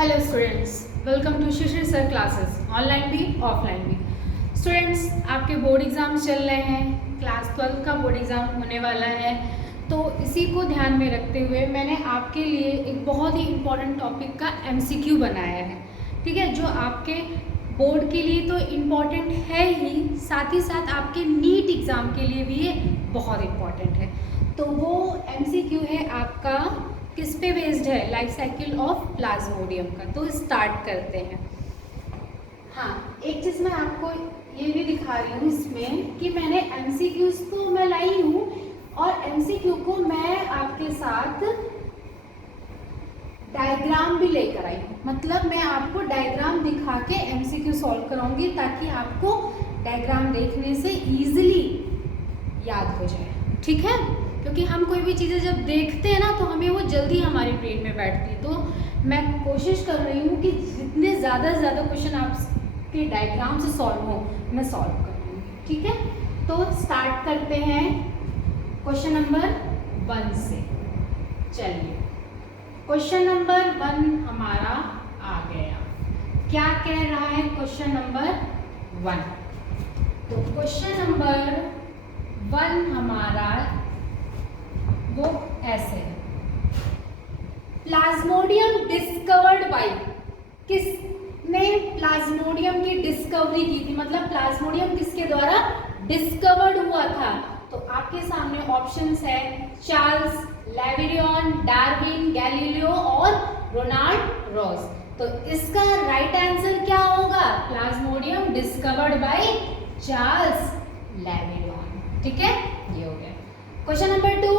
Hello students, welcome to Shishir sir classes, online भी offline भी। Students, आपके बोर्ड एग्ज़ाम्स चल रहे हैं, क्लास 12 का बोर्ड एग्ज़ाम होने वाला है। तो इसी को ध्यान में रखते हुए मैंने आपके लिए एक बहुत ही इम्पॉर्टेंट टॉपिक का एमसीक्यू बनाया है, ठीक है, जो आपके बोर्ड के लिए तो इम्पॉर्टेंट है ही, साथ ही साथ आपके नीट एग्ज़ाम के लिए भी ये बहुत इम्पॉर्टेंट है। तो वो एमसीक्यू है आपका किस पे बेस्ड है, लाइफ साइकिल ऑफ प्लाज्मोडियम का। तो स्टार्ट करते हैं। हाँ, एक चीज़ मैं आपको ये भी दिखा रही हूँ इसमें कि मैंने एमसीक्यूज तो मैं लाई हूँ और एमसीक्यू को मैं आपके साथ डायग्राम भी लेकर आई हूँ। मतलब मैं आपको डायग्राम दिखा के एमसीक्यू सॉल्व कराऊंगी ताकि आपको डायग्राम देखने से इजीली याद हो जाए, ठीक है। क्योंकि हम कोई भी चीज़ें जब देखते हैं ना तो हमें वो जल्दी हमारे ब्रेन में बैठती है। तो मैं कोशिश कर रही हूँ कि जितने ज़्यादा से ज़्यादा क्वेश्चन आपके डायग्राम से सॉल्व हो मैं सॉल्व कर दूँगी, ठीक है। तो स्टार्ट करते हैं क्वेश्चन नंबर 1 से। चलिए, क्वेश्चन नंबर 1 हमारा आ गया। क्या कह रहा है क्वेश्चन नंबर 1? तो क्वेश्चन नंबर 1 हमारा वो ऐसे है, प्लाज्मोडियम डिस्कवर्ड बाय, किसने प्लाज्मोडियम की डिस्कवरी की थी, मतलब प्लाज्मोडियम किसके द्वारा डिस्कवर्ड हुआ था। तो आपके सामने ऑप्शंस है चार्ल्स, लेविरियन, डार्विन, गैलीलियो और रोनाल्ड रॉस। तो इसका राइट आंसर क्या होगा? प्लाज्मोडियम डिस्कवर्ड बाय चार्ल्स लेविरियन, ठीक है, ये हो गया। Question number 2,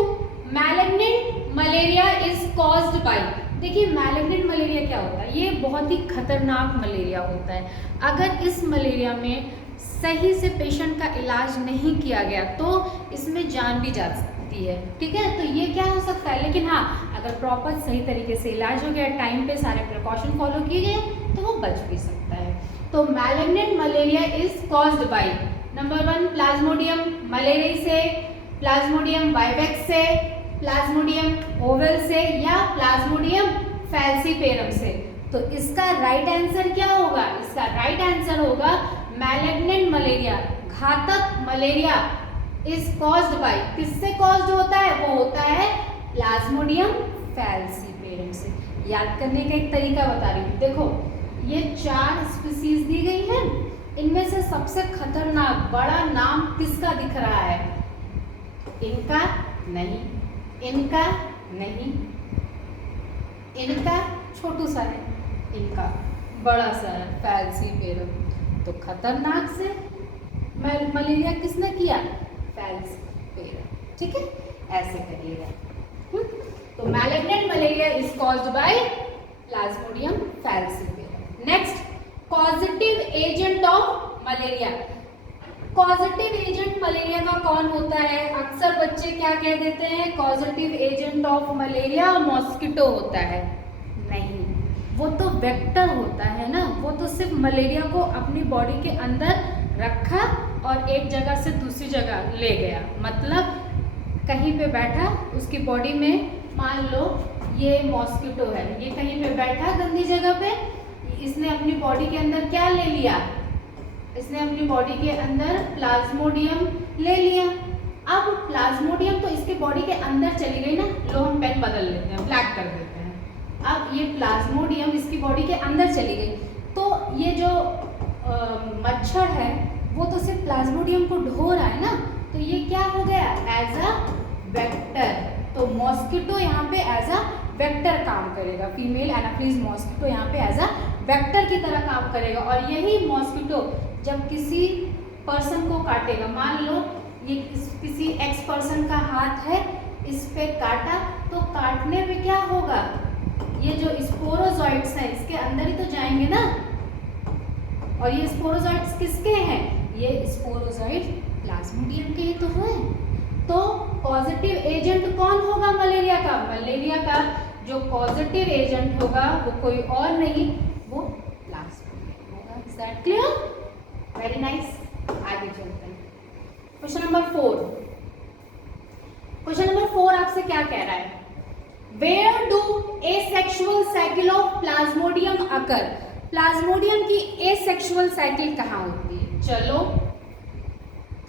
malignant malaria is caused by. देखिए, मैलिग्नेंट मलेरिया क्या होता है? ये बहुत ही खतरनाक मलेरिया होता है। अगर इस मलेरिया में सही से पेशेंट का इलाज नहीं किया गया तो इसमें जान भी जा सकती है, ठीक है। तो ये क्या हो सकता है, लेकिन हाँ, अगर प्रॉपर सही तरीके से इलाज हो गया, टाइम पे सारे प्रिकॉशन फॉलो किए गए तो वो बच भी सकता है। तो malignant malaria is caused by number 1 Plasmodium malaria से, प्लाज्मोडियम वाइवेक्स से, प्लाज्मोडियम ओवल से या प्लाज्मोडियम फैल्सीपेरम से। तो इसका राइट आंसर क्या होगा? इसका राइट आंसर होगा मैलिग्नेंट मलेरिया, घातक मलेरिया इज कॉज्ड बाय, किससे कॉज्ड होता है? वो होता है प्लाज्मोडियम फैल्सीपेरम से। याद करने का एक तरीका बता रही हूँ। देखो, ये 4 स्पीसीज दी गई है, इनमें से सबसे खतरनाक बड़ा नाम किसका दिख रहा है? इनका नहीं, इनका नहीं, इनका छोटू सा है, इनका बड़ा सा है, फैल्सीपेरम। तो खतरनाक से मलेरिया किसने किया? फैल्सीपेरम, ठीक है, ऐसे करिएगा। तो malignant malaria is caused by Plasmodium falciparum. Next, causative agent of malaria. Causative agent malaria का कौन होता है? अक्सर बच्चे क्या कह देते हैं, causative agent of malaria mosquito होता है। नहीं, वो तो वेक्टर होता है ना, वो तो सिर्फ मलेरिया को अपनी बॉडी के अंदर रखा और एक जगह से दूसरी जगह ले गया। मतलब कहीं पे बैठा, उसकी बॉडी में मान लो ये मॉस्किटो है, ये कहीं पे बैठा गंदी जगह पे, इसने अपनी बॉडी के अंदर क्या ले लिया? इसने अपनी बॉडी के अंदर प्लाज्मोडियम ले लिया। अब प्लाज्मोडियम तो इसके बॉडी के अंदर चली गई ना, लो हम पेन बदल लेते हैं, ब्लैक कर देते हैं। अब ये प्लाज्मोडियम इसकी बॉडी के अंदर चली गई, तो ये जो मच्छर है वो तो सिर्फ प्लाज्मोडियम को ढो रहा है ना, तो ये क्या हो गया? As a vector. तो मॉस्किटो यहाँ पे एज अ वेक्टर काम करेगा, फीमेल एनाफिलीज मॉस्किटो यहाँ पे एज अ वेक्टर की तरह काम करेगा। और यही मॉस्किटो जब किसी पर्सन को काटेगा, मान लो ये किसी एक्स पर्सन का हाथ है, इस पे काटा, तो काटने में क्या होगा? ये जो स्पोरोजॉइट्स हैं इसके अंदर ही तो जाएंगे ना, और ये स्पोरोजॉइट्स किसके हैं? ये स्पोरोजॉइट प्लाज्मोडियम के ही तो हैं। तो पॉजिटिव एजेंट कौन होगा मलेरिया का? मलेरिया का जो पॉजिटिव एजेंट होगा वो कोई और नहीं, वो प्लाज्मोडियम होगा। Is that clear? Very nice. आगे चलते हैं। Question number 4। क्वेश्चन नंबर 4 आपसे क्या कह रहा है? Where do asexual cycle of plasmodium occur, plasmodium की एसेक्सुअल साइकिल कहाँ होती है? चलो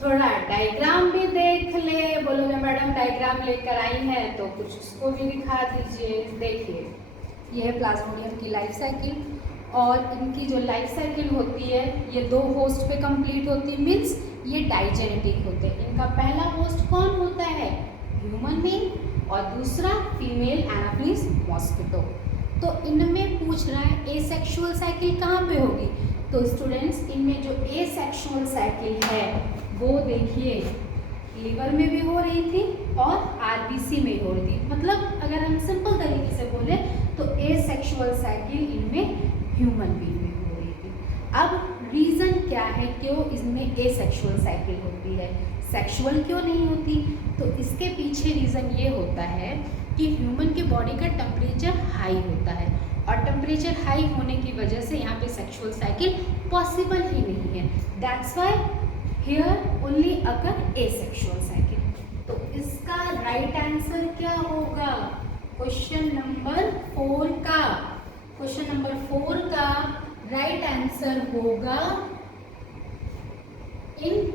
थोड़ा डायग्राम भी देख ले। बोलोगे मैडम डायग्राम लेकर आई हैं तो कुछ उसको भी दिखा दीजिए। देखिए यह है प्लाज्मोडियम की लाइफ साइकिल, और इनकी जो लाइफ साइकिल होती है ये 2 होस्ट पे कंप्लीट होती है, मीन्स ये डाइजेनेटिक होते हैं। इनका पहला होस्ट कौन होता है? ह्यूमन बीइंग, और दूसरा फीमेल एनाफिलिस मॉस्किटो। तो इनमें पूछ रहा है एसेक्सुअल साइकिल कहाँ पे होगी? तो स्टूडेंट्स इनमें जो एसेक्सुअल साइकिल है वो देखिए लीवर में भी हो रही थी और आरबीसी में हो रही थी। मतलब अगर हम सिंपल तरीके से बोले तो एसेक्सुअल साइकिल इनमें ह्यूमन बीइंग में हो रही थी। अब रीज़न क्या है क्यों इसमें एसेक्सुअल साइकिल होती है, सेक्सुअल क्यों नहीं होती? तो इसके पीछे रीज़न ये होता है कि ह्यूमन के बॉडी का टेम्परेचर हाई होता है, और टेम्परेचर हाई होने की वजह से यहाँ पे सेक्सुअल साइकिल पॉसिबल ही नहीं है। That's why here only occur asexual cycle. तो इसका राइट आंसर क्या होगा? क्वेश्चन नंबर 4 का, क्वेश्चन नंबर 4 का राइट आंसर होगा इन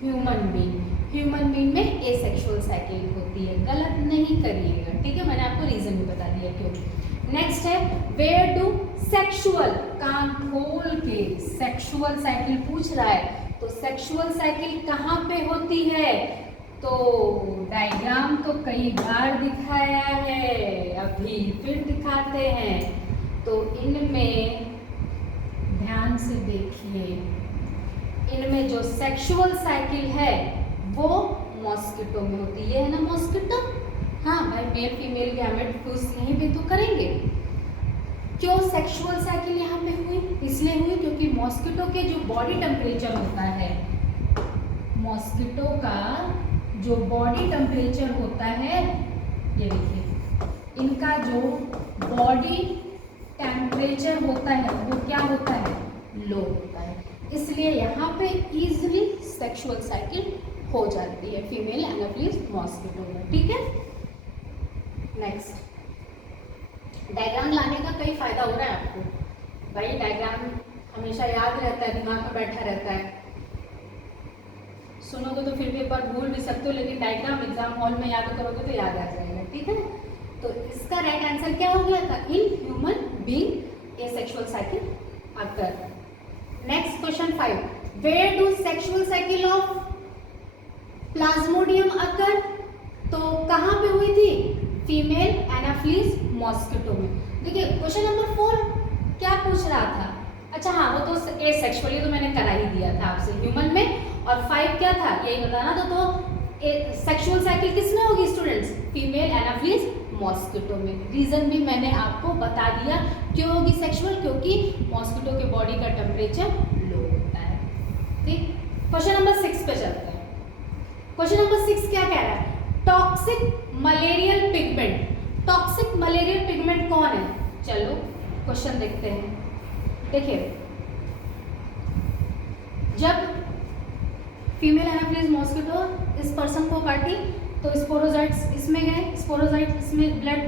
ह्यूमन बीइंग। ह्यूमन बीइंग में एसेक्सुअल साइकिल होती है, गलत नहीं करिएगा, ठीक है? मैंने आपको रीजन भी बता दिया क्यों। नेक्स्ट है वेयर डू सेक्सुअल, कान खोल के सेक्सुअल साइकिल पूछ रहा है, तो सेक्सुअल साइकिल कहाँ पे होती है? तो डायग्राम तो कई बार दिखाया है, अभी फिर दिखाते हैं। तो इनमें ध्यान से देखिए, इनमें जो सेक्सुअल साइकिल है वो मॉस्किटो में होती है ना, मॉस्किटो। हाँ भाई, मेल फीमेल गैमेट फ्यूज यहीं पे तो करेंगे। क्यों सेक्सुअल साइकिल यहाँ पे हुई? इसलिए हुई क्योंकि मॉस्किटो के जो बॉडी टेम्परेचर होता है, मॉस्किटो का जो बॉडी टेम्परेचर होता है, ये देखिए इनका जो बॉडी टेम्परेचर होता है वो क्या होता है? लो होता है। इसलिए यहाँ पे इजीली सेक्सुअल साइकिल हो जाती है फीमेल एनाफिलिस मॉस्किटो में, ठीक है? नेक्स्ट, डायग्राम लाने का कई फायदा हो रहा है आपको भाई। डायग्राम हमेशा याद रहता है, दिमाग में बैठा रहता है। सुनोगे तो फिर भी एक बार भूल भी सकते हो, लेकिन डायग्राम एग्जाम हॉल में याद करोगे तो याद आ जाएगा, ठीक है? तो इसका राइट आंसर क्या हो गया था? In human being asexual cycle occur. Next question 5, where do sexual cycle of plasmodium occur? तो कहाँ पे हुई थी? फीमेल एनाफिलिस मॉस्किटो में। देखिए क्वेश्चन नंबर 4 क्या पूछ रहा था? अच्छा हाँ, वो तो एसेक्सुअल, ये तो मैंने करा ही दिया था आपसे ह्यूमन में। और 5 क्या था यही बताना था। तो सेक्सुअल साइकिल किसमें होगी स्टूडेंट्स? फीमेल एनाफिलिस मॉस्किटो में। रीजन भी मैंने आपको बता दिया क्यों होगी सेक्सुअल, क्योंकि मॉस्किटो के बॉडी का टेम्परेचर लो होता है, ठीक? क्वेश्चन नंबर 6 पे चलते हैं। क्वेश्चन नंबर 6 क्या कह रहा है? Toxic malarial pigment. Toxic malarial pigment कौन है? चलो क्वेश्चन देखते हैं। देखिए, जब फीमेल एनाफिलिस मॉस्किटो इस पर्सन को काटी तो स्पोरोजाइट्स इसमें गए, स्पोरोजाइट्स इसमें ब्लड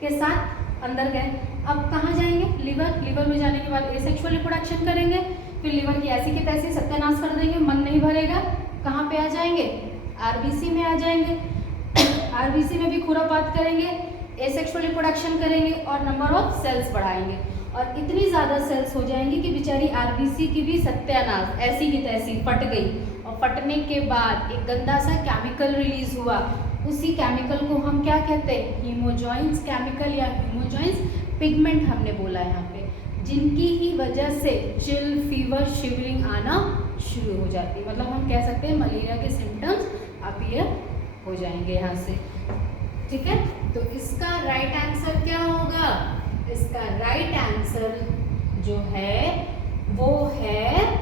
के साथ अंदर गए। अब कहाँ जाएंगे? लिवर। लिवर में जाने के बाद एसेक्सुअल रिप्रोडक्शन करेंगे, फिर लिवर की ऐसी की तैसी सत्यानाश कर देंगे, मन नहीं भरेगा। कहाँ पे आ जाएंगे? आरबीसी में आ जाएंगे। आरबीसी में भी खुरापात करेंगे, एसेक्सुअल रिप्रोडक्शन करेंगे और नंबर ऑफ सेल्स बढ़ाएंगे, और इतनी ज़्यादा सेल्स हो जाएंगी कि बेचारी आरबीसी की भी सत्यानाश ऐसी की तैसी फट गई। और फटने के बाद एक गंदा सा केमिकल रिलीज हुआ, उसी केमिकल को हम क्या कहते हैं? हीमोजॉइंस केमिकल या हीमोजॉइंस पिगमेंट हमने बोला यहाँ पे, जिनकी ही वजह से चिल, फीवर, शिवरिंग आना शुरू हो जाती है। मतलब हम कह सकते हैं मलेरिया के सिम्टम्स अपीयर हो जाएंगे यहाँ से, ठीक है? तो इसका राइट आंसर क्या होगा? इसका राइट आंसर जो है वो है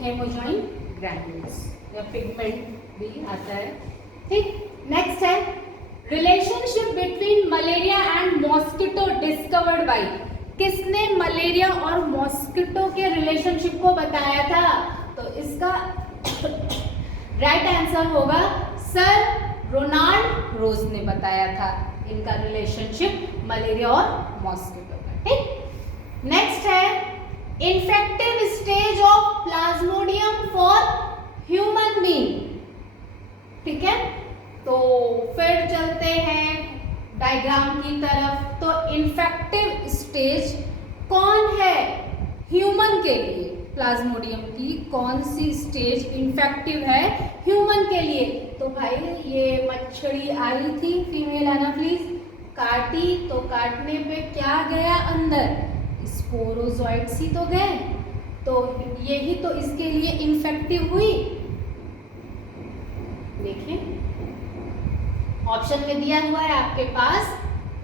हेमोजॉइन ग्रैन्यूल्स या पिगमेंट भी आता है, ठीक? नेक्स्ट है relationship between malaria and mosquito discovered by. किसने मलेरिया और मॉस्किटो के रिलेशनशिप को बताया था? तो इसका राइट आंसर होगा सर रोनाल्ड रोज ने बताया था इनका रिलेशनशिप मलेरिया और मॉस्किटो का। ठीक, नेक्स्ट है infective stage of Plasmodium for human being. ठीक है, तो फिर चलते हैं डायग्राम की तरफ। तो इन्फेक्टिव स्टेज कौन है ह्यूमन के लिए, प्लाज्मोडियम की कौन सी स्टेज इन्फेक्टिव है ह्यूमन के लिए? तो भाई ये मच्छरी आई थी फीमेल एनाफिलीज, काटी, तो काटने पे क्या गया अंदर, स्पोरोजोइट्स ही तो गए, तो यही तो इसके लिए इन्फेक्टिव हुई। देखिए ऑप्शन में दिया हुआ है आपके पास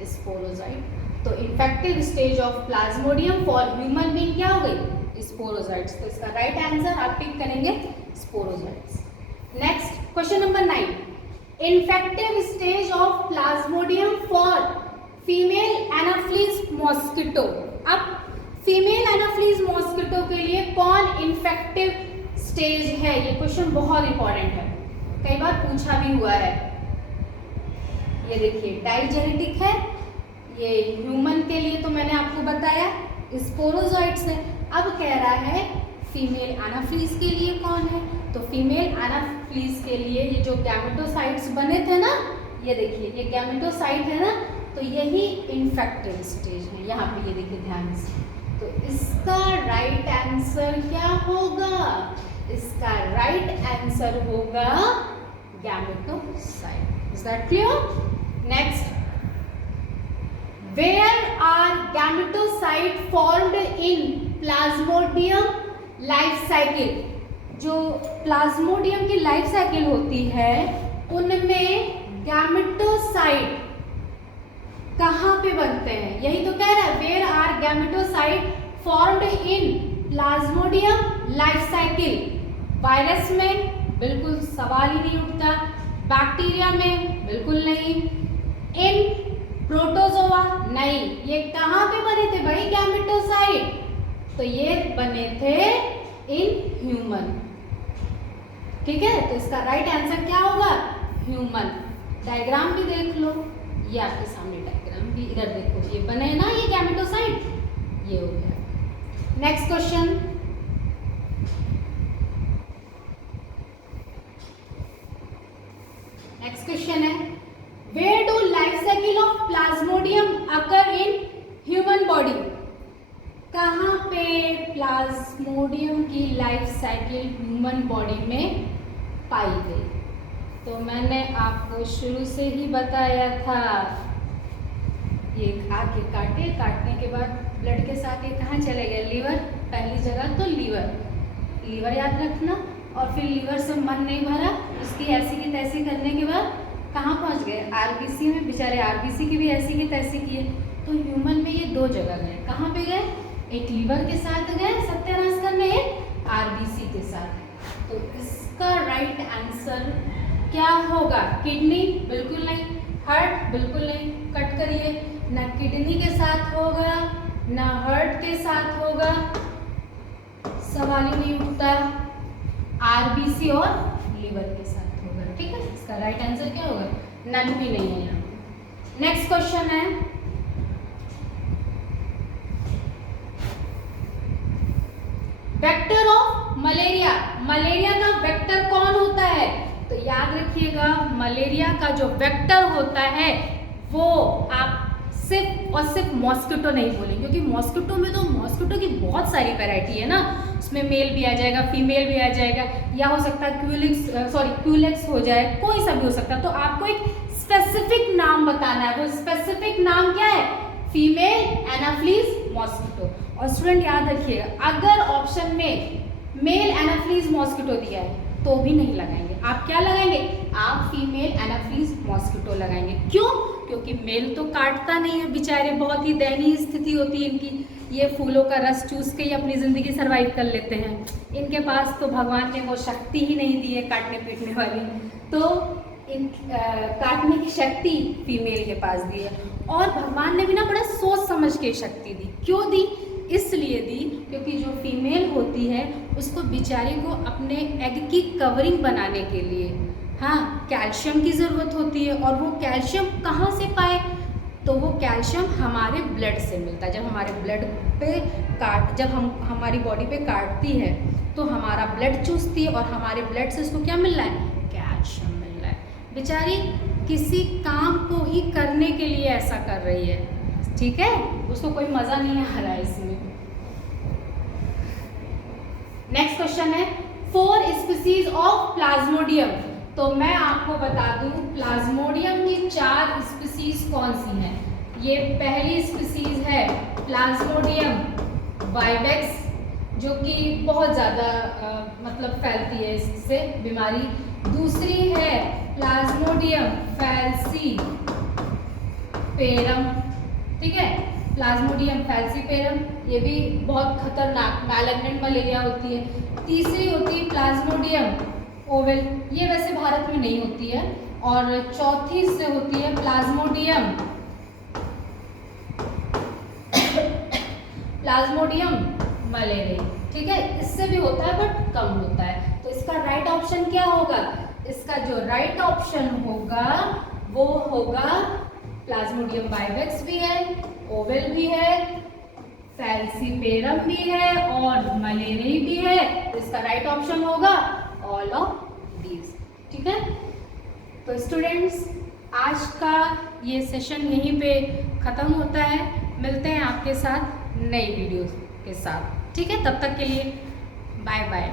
स्पोरोजोइट, तो infective stage of Plasmodium for human being क्या हो गई, स्पोरोजोइट्स। तो इसका राइट आंसर आप टिक करेंगे sporozoites. Next question number 9, infective stage of Plasmodium for female Anopheles mosquito. अब फीमेल एनाफिलीज मॉस्किटो के लिए कौन इन्फेक्टिव स्टेज है, ये क्वेश्चन बहुत इंपॉर्टेंट है, कई बार पूछा भी हुआ है। ये देखिए डाइजेनेटिक है, ये ह्यूमन के लिए तो मैंने आपको बताया स्पोरोजोइट्स है। अब कह रहा है फीमेल एनाफिलीज के लिए कौन है, तो फीमेल एनाफिलीज के लिए ये जो गैमेटोसाइट्स बने थे ना, ये देखिए ये गैमेटोसाइट है ना, तो यही इन्फेक्टिव स्टेज है। यहाँ पे ये देखिए ध्यान से, तो इसका राइट आंसर क्या होगा, इसका राइट आंसर होगा gametocyte. Is that clear? Next, where are gametocyte formed in plasmodium life cycle. जो प्लाज्मोडियम की लाइफ साइकिल होती है उनमें गैमेटोसाइट कहाँ पे बनते हैं, यही तो कह रहा है, where are gametocyte formed in plasmodium life cycle. Virus में बिल्कुल सवाल ही नहीं उठता, बैक्टीरिया में बिल्कुल नहीं, इन प्रोटोजोआ नहीं। ये कहाँ पे बने थे भाई गैमेटोसाइट, तो ये बने थे इन ह्यूमन। ठीक है, तो इसका राइट आंसर क्या होगा, ह्यूमन। डायग्राम भी देख लो, ये आपके सामने डायग्राम भी, इधर देखो ये बने ना ये गैमेटोसाइट, ये हो गया। नेक्स्ट क्वेश्चन, नेक्स्ट क्वेश्चन है where do life cycle of plasmodium occur in human body. कहाँ पे प्लाज्मोडियम की लाइफ साइकिल ह्यूमन बॉडी में पाई गई? तो मैंने आपको शुरू से ही बताया था, ये आगे काटने के बाद ब्लड के साथ ये कहाँ चले गए, लीवर, पहली जगह तो लीवर याद रखना, और फिर लीवर से मन नहीं भरा, उसकी ऐसी की तैसी करने के बाद कहाँ पहुँच गए, आरबीसी में। बेचारे आरबीसी की भी ऐसी की तैसी किए, तो ह्यूमन में ये दो जगह गए, कहाँ पे गए, एक लीवर के साथ गए सत्यानाश करने, एक आरबीसी के साथ। तो इसका राइट आंसर क्या होगा, किडनी बिल्कुल नहीं, हार्ट बिल्कुल नहीं, कट करिए, ना किडनी के साथ होगा ना हार्ट के साथ होगा, सवाल ही नहीं उठता, आरबीसी और लीवर के साथ होगा। ठीक है, इसका राइट आंसर क्या होगा, नन भी नहीं है यहाँ। नेक्स्ट क्वेश्चन है वेक्टर ऑफ मलेरिया। मलेरिया का वेक्टर कौन होता है? तो याद रखिएगा मलेरिया का जो वेक्टर होता है वो आप सिर्फ और सिर्फ मॉस्किटो नहीं बोलेंगे, क्योंकि मॉस्किटो में तो मॉस्किटो की बहुत सारी वैरायटी है ना, उसमें मेल भी आ जाएगा, फीमेल भी आ जाएगा, या हो सकता है क्यूलेक्स हो जाए, कोई सा भी हो सकता है। तो आपको एक स्पेसिफिक नाम बताना है, वो स्पेसिफिक नाम क्या है, फीमेल एनाफिलीज मॉस्किटो। और स्टूडेंट याद रखिएगा अगर ऑप्शन में मेल एनाफिलीज मॉस्किटो दिया है तो भी नहीं लगाएंगे, आप क्या लगाएंगे, आप फीमेल एनाफिलीज मॉस्किटो लगाएंगे। क्यों? क्योंकि मेल तो काटता नहीं है, बेचारे बहुत ही दयनीय स्थिति होती है इनकी, ये फूलों का रस चूस के ही अपनी ज़िंदगी सर्वाइव कर लेते हैं, इनके पास तो भगवान ने वो शक्ति ही नहीं दी है काटने पीटने वाली, तो इन काटने की शक्ति फीमेल के पास दी है। और भगवान ने भी ना बड़ा सोच समझ के शक्ति दी। क्यों दी? इसलिए दी क्योंकि जो फीमेल होती है उसको बेचारी को अपने एग की कवरिंग बनाने के लिए हाँ, कैल्शियम की ज़रूरत होती है, और वो कैल्शियम कहाँ से पाए, तो वो कैल्शियम हमारे ब्लड से मिलता है। जब हमारे ब्लड पे जब हमारी बॉडी पे काटती है तो हमारा ब्लड चूसती है, और हमारे ब्लड से उसको क्या मिल रहा है, कैल्शियम मिल रहा है। बेचारी किसी काम को ही करने के लिए ऐसा कर रही है, ठीक है, उसको कोई मज़ा नहीं आ रहा है इसमें। नेक्स्ट क्वेश्चन है 4 स्पीसीज ऑफ प्लाज्मोडियम। तो मैं आपको बता दूं प्लाज्मोडियम की 4 स्पीसीज कौन सी हैं। ये पहली स्पीसीज है प्लाज्मोडियम वाइवेक्स, जो कि बहुत ज़्यादा मतलब फैलती है, इससे बीमारी। दूसरी है प्लाज्मोडियम फैल्सीपेरम, ठीक है, प्लाज्मोडियम फैल्सीपेरम, ये भी बहुत खतरनाक मैलिग्नेंट मलेरिया होती है। तीसरी होती है प्लाज्मोडियम ओवेल, ये वैसे भारत में नहीं होती है। और चौथी से होती है प्लाज्मोडियम मलेरिया, ठीक है, इससे भी होता है बट कम होता है। तो इसका राइट ऑप्शन क्या होगा, इसका जो राइट ऑप्शन होगा वो होगा प्लाज्मोडियम वाइवेक्स भी है, ओवेल भी है, फैल्सीपेरम भी है और मलेरिया भी है। तो इसका राइट ऑप्शन होगा ऑल ऑफ दीज, ठीक है। तो स्टूडेंट्स, आज का ये सेशन यहीं पे ख़त्म होता है। मिलते हैं आपके साथ नई वीडियो के साथ, ठीक है। तब तक के लिए बाय बाय।